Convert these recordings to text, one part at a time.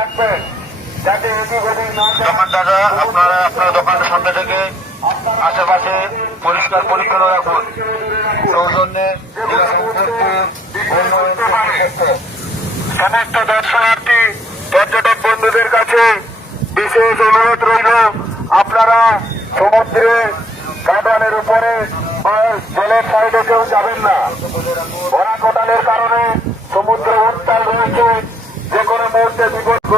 রাখবেন। যাতে এদিক ওদিক না যায়। আপনারা আপনার দোকানের সামনে থেকে আশেপাশে পরিষ্কার পরিচ্ছন্ন রাখুন। সৌজন্যে সমস্ত দর্শনার্থী পর্যটক বন্ধুদের কাছে বিশেষ অনুরোধ রইল আপনারা সমুদ্রে কাটানের উপরে বা জলের সাইডে কেউ যাবেন না ভরা কোটালের কারণে সমুদ্র উত্তাল রয়েছে যে কোনো মুহূর্তে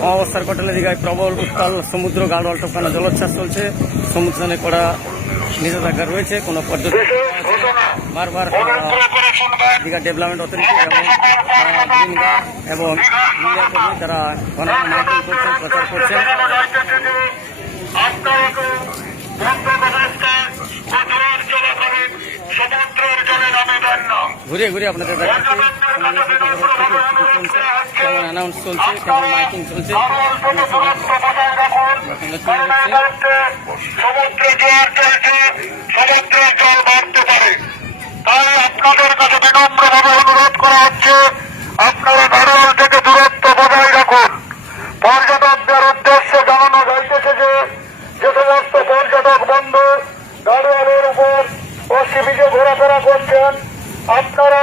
অবস্থার কটালে দীঘায় প্রবল উত্তাল সমুদ্র গাঢ় টপকানো জলোচ্ছ্বাস চলছে। সমুদ্রে করা নিষেধাজ্ঞা রয়েছে কোনো পর্যটক বারবার দীঘা ডেভেলপমেন্ট অথরিটি এবং এবং তারা ঘন করছেন প্রচার করছেন। ঘুরে ঘুরে আপনাদের দেখাচ্ছি। আপনারা গাড়োয়াল থেকে দূরত্ব বজায় রাখুন পর্যটকদের উদ্দেশ্যে জানানো যাইতেছে যে যে পর্যটক বন্ধু গাড়োয়ালের উপর ও শিবিকে ঘোরাফেরা করছেন আপনারা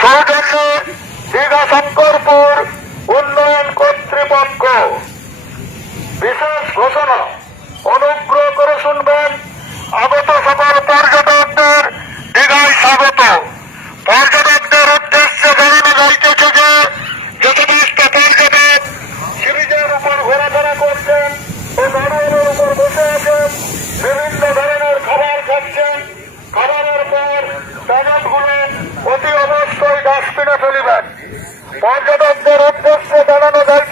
সৌজন্যে দীঘা শঙ্করপুর উন্নয়ন কর্তৃপক্ষ। বিশেষ ঘোষণা অনুগ্রহ করে শুনবেন আগত খাবারের পর প্যাকেটগুলো অতি অবশ্যই ডাস্টবিনে ফেলিবেন। পর্যটকদের উদ্দেশ্যে জানানো যায়